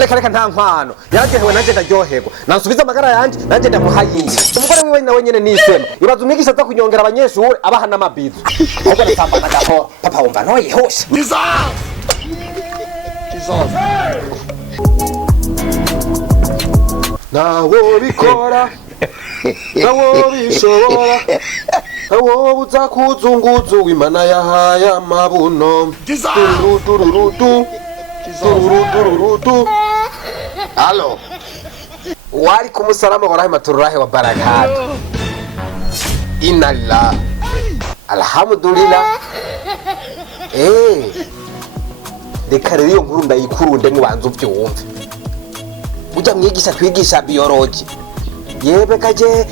reka nta nkwano yaragehewe nanje ndaryoherwa nansubiza amagara yanje nanje ndamuhayiye umugore wiwe nawe nyene nisema ibaza umwigisha aza kunyongera abanyeshuri abaha n'amabizo ahubwo nasambana gaho papa wumva noye hose nawo bikora nawo bishobora nawo buza kuzunguzu w'Imana yahaye amabuno turururutu Allo wari kumusarama wa rahmatulahi wa barakatuh inalla alhamdulillah reka rero iyo nkuru ndayikurunde mubanze ubyumve ujya mwigisha twigisha biology yebe kaje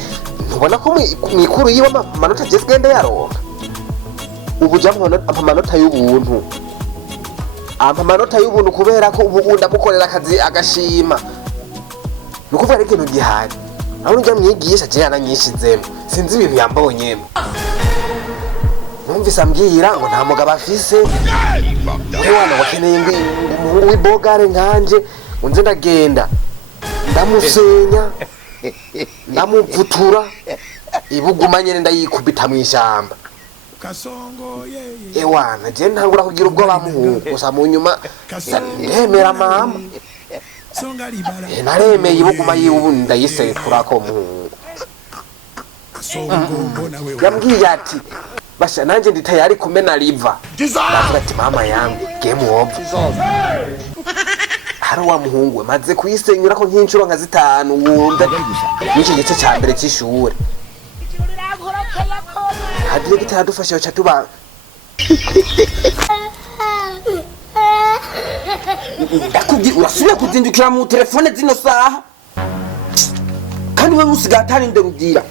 ntubona ko mwikuru yiwe amanota agezwende yaronka ubu jya amanota y'ubuntu amanota y'ubuntu kubera ko ubu ndamukorera akazi agashima nukuvuga ari ikintu gihari aho ujya mwigisha je yananyishizemo sinzi ibintu yambonyemo numvise ambwira ngo nta mugabo afise wewana wakeneye umuhungu w'ibogare nkanje unze ndagenda ndamusenya ndamuvutura ibuguma nyene ndayikubita mw'ishamba ewana je ntangura kugira ubwoba muhungu gusa mu nyuma ndemera mama naremeye ibuguma yiwe ndayisekurako muhungu yambwiye ati basha nanje ndi tayari kumena liver ndavuga ati mama yangu game over hari wa muhungu maze kuyisenyura ko nk'inshuro nka 5 wumve n'iki gice cya mbere cy'ishure hadire gitadufasha cyo tuba ndakubwi urasubiye kuzindukira mu telefone zino saha kandi we usigatari ndebubwira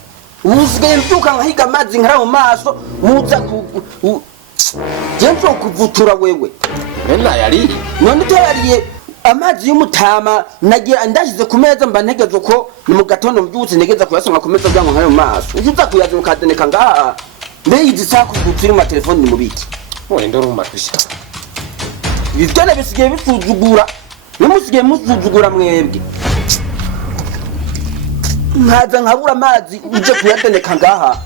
umusigaye mbyuka nkahiga amazi nkara mu maso muza ku jenzo kuvutura wewe nena yari none tayariye amazi y'umutama nagiye ndashize ku meza mba ntegezo ko ni mu gatondo mbyutse ntegeza kuyasonga ku meza byango nkara mu maso uzuza kuyazuka kadeneka ngaha mbe yizisaku kutiri mu telefone ni mubiki oye ndoro umatwisha ibitone bisigaye bisuzugura nimusigaye musuzugura mwebwe nkaza nkabura amazi uje kuyadeneka ngaha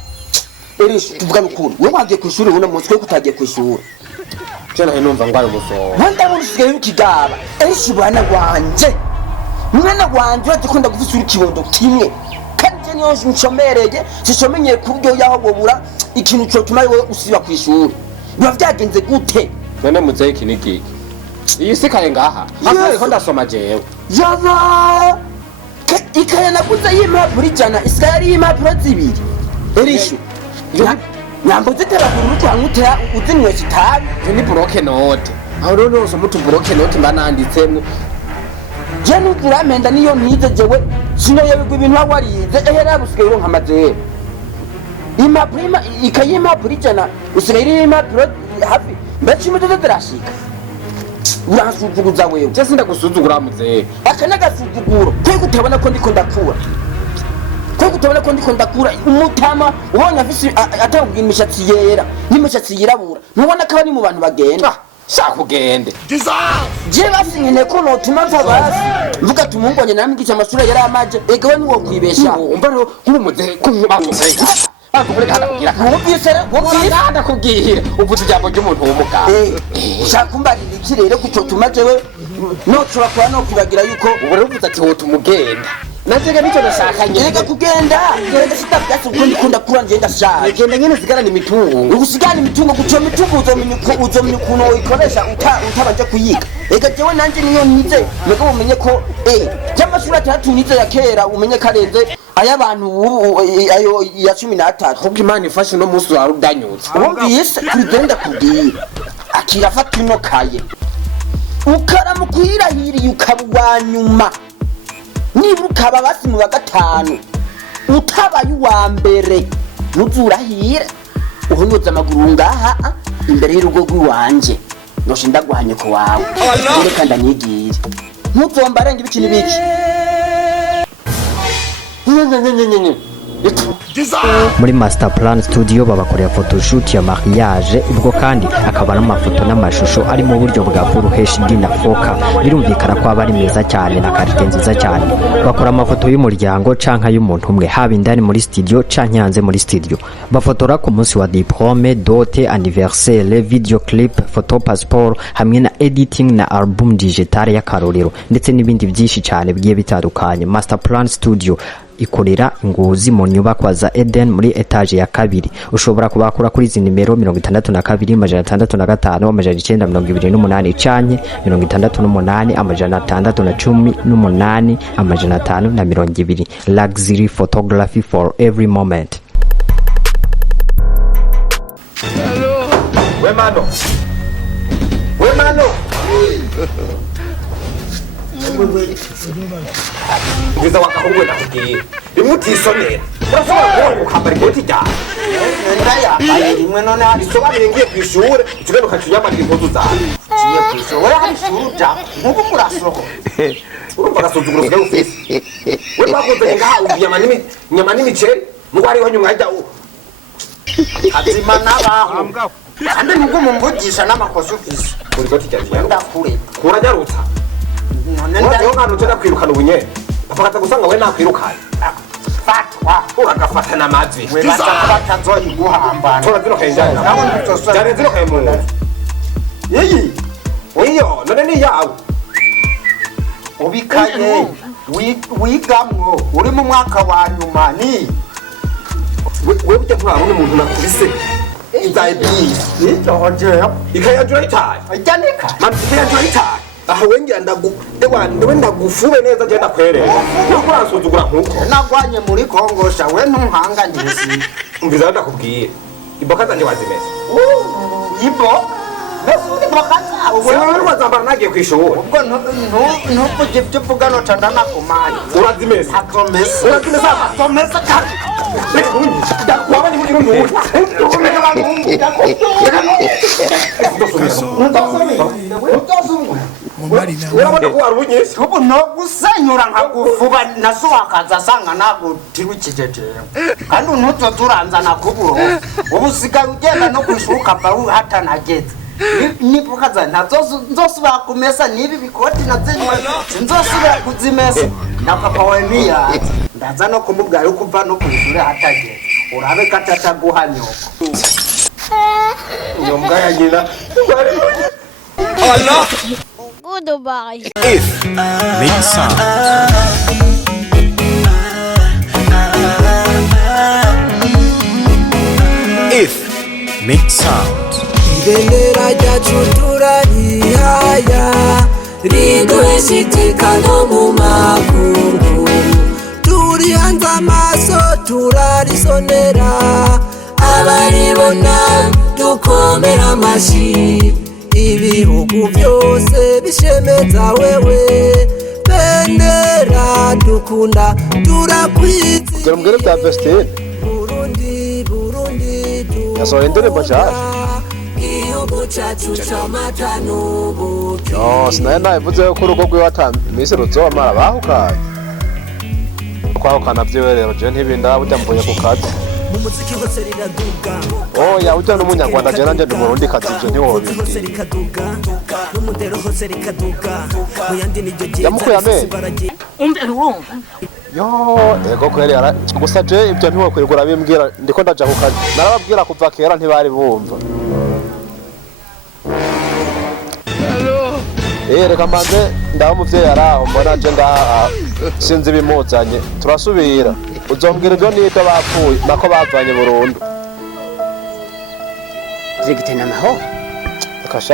erisho tuvuga n'ukuri wewe wagiye ku ishuri ubuno munsi ko kutagiye ku ishuri cyane numva ngwara umuso nkanda musigaye ukigaba erisho bana wanje mwana wanje dukunda gufisa urukibondo kimwe kandi niyo ncomereye sishomenye kubyo yaho gobura ikintu cyo tuma wewe usiba ku ishuri biba byagenze gute none muzaye kiniki iyi sikaye ngaha hasa ko ndasoma jewe yaba ikaya nakuze y'impapuro ijana isigaye ari impapuro zibiri erisho nyambo ziteragura cyangwa uzinwe kitabi ni broke note aho rero so mutu broke note mbananditsemo je nukuramenda niyo ntize jewe sino yebigwa ibintu warize ehera busigaye ronka amaze impapuro ikaye impapuro ijana usigaye ari impapuro hafi mbaci mudodo zirashika urasuzuguza wewe je sinda gusuzugura muze akana gasuzuguro kwe kutabona ko ndiko ndakura umutama ubonye afise atangugira imishatsi yera n'imishatsi yirabura ntubona ko ari mu bantu bagenda shaka ugende je basinyene ko notuma mfabasi mvuga tumungwanye namwigisha amasura yari amaje egawe niwo kwibesha umva ro nk'umuze kubamuze akubuleka kugira ubisera woganda kugira uvuze ijambo ry'umuntu w'umuga shaka umbarira iki rero kucotuma jewe nocura kwa no kubagira yuko ubure uvuze ati wo tumugenda natega nicyo nashakanye reka kugenda reka sitabyatse uko ndikunda kura ngenda shaka genda nyene zigarana imitungo ugusigana imitungo gucyo mitungo uzomenya ukuntu ikoresha utabaje kuyiga reka jewe nanje niyo nize mego umenye ko cy'amashuri atatu nize ya kera umenye karenze ay'abantu ayo ya 13 ahubwo Imana ifashe no musi wa rudanyutse ubwise kugenda kubwira akira fata ino kaye ukaramukwirahiriye ukabwanyuma niba ukaba basi mu bagatanu utabaye uwa mbere ntuzurahire uhunyuza amaguru ngaha imbere y'urugo rw'iwanje noshe ndaguhanye ko wawe reka ndanyigire ntuzomba arenga ibiki n'ibiki muri Master Plan Studio babakorera photoshoot ya mariage, ubwo kandi akaba n'amafoto n'amashusho ari mu buryo bwa Full HD na 4K. Birumvikana ko aba ari meza cyane na karite nziza cyane. Bakora amafoto y'umuryango canka y'umuntu umwe, haba indani muri studio canke hanze muri studio. Bafotora ku munsi wa diplome, dote, anniversaire, video clip, photo passport hamwe na editing na album digital y'akarorero ndetse n'ibindi byinshi cyane bigiye bitandukanye. Master Plan Studio ikorera Ngozi mu nyubako za Eden muri etage ya kabiri. Ushobora kubakura kuri izi nimero 62 amajana 605 amajana 928 canke 68 amajana 618 amajana 520. Luxury photography for every moment. We mano Ngiza wakahungwe nakubwiye bimutisomera urashobora kubona ukambara ikoti ryawe ndayambaye rimwe none bisobanure ngiye ku ishure utugenda ukacunyamara impuzu zawe ugiye ku ishure wowe hari ishuri uja nk'uko murasoho urumva agasuzuguro usigaye ufise we twakunze ngaha umva inyama n'imiceri nuko hariho nyuma yajya azima n'abaho kandi nubwo mumvugisha n'amakosa ufise kuri ikoti ryawe ndakure kuranyarutsa none ndayo ngano tena kwirukana ubunye afakata gusanga we nakwirukana fatwa uragafata n'amazi we baza guhamba tora zino kenjana nabone bitoswa cyane zino kemu yeyi oyo none ni yawe ubikaye wigamwo uri mu mwaka wa nyuma ni we bijya ntabone umuntu nakubise izaye bisi itoje ikayajura itaye ajyanika ikayajura itaye aha wengira ndagufube neza je ndakwerera nuko ansuzugura nkuko nagwanye muri Kongosha we ntuhanganye si umviza ndakubwiye iboka zanje wazimeze ibo nasuri bokaza wewe wazambara nagiye kwishura ubwo ntuko gifite vugano candana kumanya urazimeze akomesa akomesa kandi wabanye muri rundu urabona ko warubunyese ubu no gusenyura nkakuvuba naso wakaza sanga nago tirukijeje kandi unutso turanzana kuburo ubu sigaye ugenda no kwishuka pa hata nageze nipo kaza nzosubira kumesa nibi bikoti nazenywa nzosubira kuzimesa na papa wa Emiya ndaza no kumubwira yuko uva no kwishure hatageze urabe katata guhanyoko nyomga yagira Allah Goodbye. If make sound. If make sound. Ibendera ryacu turarihaya riduheshitika no mu makungu turi hanze amaso turarisonera abaribona dukomera amashi ibihugu byose bishemeza wewe bendera dukunda turakwizi kugira mbere bya Bestcomedy Burundi yasohoye indirimbo nshasha igihugu cyacu cy'amata n'ubuki sinaye nabivuze ko urugo rwiwe iminsi ruzomara bahukaye kwahukana byiwe rero je ntibinda burya mvuye ku kazi mu muziki hose riraduga oya ujya n'umunyarwanda je nanje ndi Burundi kazi ivyo ntiwobi n'umudero hose rikaduga mu yandi niryo gihe yamukuye Umbe urumva yo ego kweri ara gusa je ibyo ntiwokwirigura bimbwira ndiko ndaja ku kazi narababwira kuva kera ntibari bumva reka mbanze ndaho umuvyeyi araho mbona je ngaha sinzi ibimuzanye turasubira uzombwira ibyo nibyo bapfuye nako bavanye burundu zigitena mahoro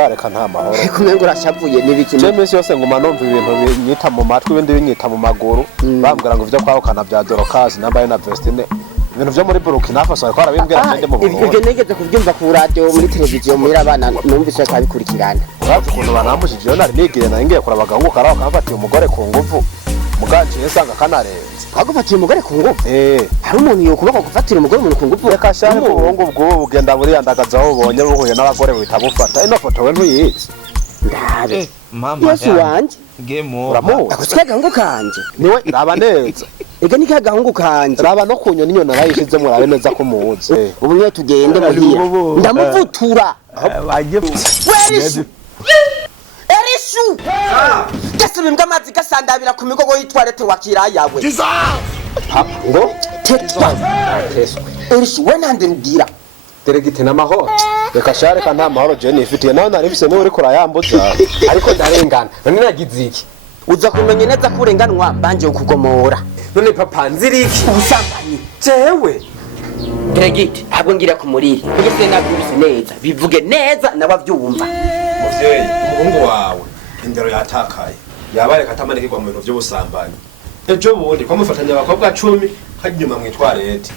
reka nta mahoro kumengo urashavuye nibiki je minsi yose nguma numva ibintu binyita mu matwi ibindi binyita mu maguru bambwira ngo ivyo kwahukana bya Dorocas nambaye na Vestine ibintu byo muri Burkina Faso ariko arabimbwira kandi mu Burundi ibyo negeze kubyumva ku radio muri televiziyo muri abana numvise akabikurikirana urazi ukuntu banambujije nari nigire na ngiye kurabaga ngo karaho kafatiye umugore ku nguvu mugaciye nsanga kanarenze bagufatiye umugore ku nguvu hari umuntu yokuba gufatira umugore umuntu ku nguvu reka shane ubungu bwo bugenda buri yandagaza aho ubonye buhuye n'abagore bitabufata ino foto we ntuyizi ndabe mama Yesu wanje Gemo uramu akusikaga ngo kanje niwe ndaba neza ega nika gahungu kanje raba no kunyoni nyona narayishize murabe neza ko muzi ubu niyo tugende muhira ndamuvutura Erishu gasubimwe amazi gasandabira ku migogo y'itwarete wakira yawe papa ngo tetwa Erishu we nande rugira deregite n'amahoro reka share ka nta mahoro je nifitiye naho narifise niwe uri kurayambuza ariko ndarengana none nagize iki uza kumenya neza ko urenganwa mbanje ukugomora none papa nziriki ubusambanyi jewe deregite ntabwo ngira kumurire ugeze nabyumvise neza bivuge neza nabavyumva muvyeyi umuhungu wawe indero yatakaye yabaye katamanikirwa mu bintu by'ubusambanyi ejo bundi kwa mufatanya abakobwa 10 hanyuma mwitwarete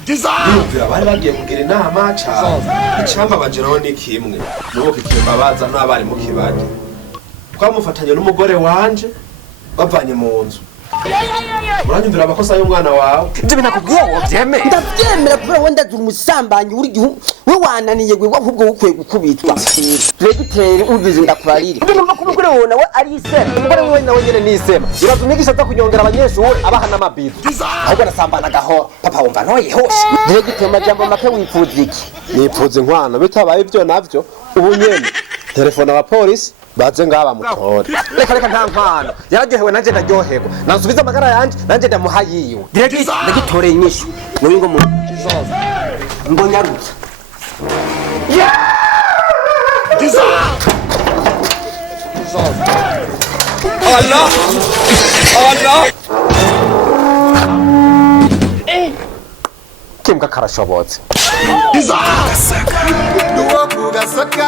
yumvira bari bagiye kugira inama cyane icamba bajeraho ni kimwe nuko kikimbabaza n'abari mu kibanje kwa mufatanya n'umugore wanje bavanye mu nzu uranyumvira abakosa y'umwana wawe ibyo binakubwiye ngo byemere ndabyemera kubera wenda ndi umusambanyi uri gihu we wananiye gwe ahubwo ukwiye gukubitwa regiteri umvize ndakurarire ndi numva ko umugore wawe nawe ari isema umugore wawe nawe nyene ni isema irazumigisha za kunyongera abanyeshuri abahana amabido ahubwo nasambana gahoro papa wumva noye hose regiteri majambo make wifuza iki nipfuza inkwano bitabaye ibyo navyo ubu nyene telefone abapolisi baze ngaba mutore reka nta nkwano yararyohewe nanje ndaryoherwa nansubiza amagara yanje nanje ndamuhayiwe ndagitoreye inyishu muri ngo mu mbonyarutsa Allah kimbwa karashobotse Nuwo kugasaka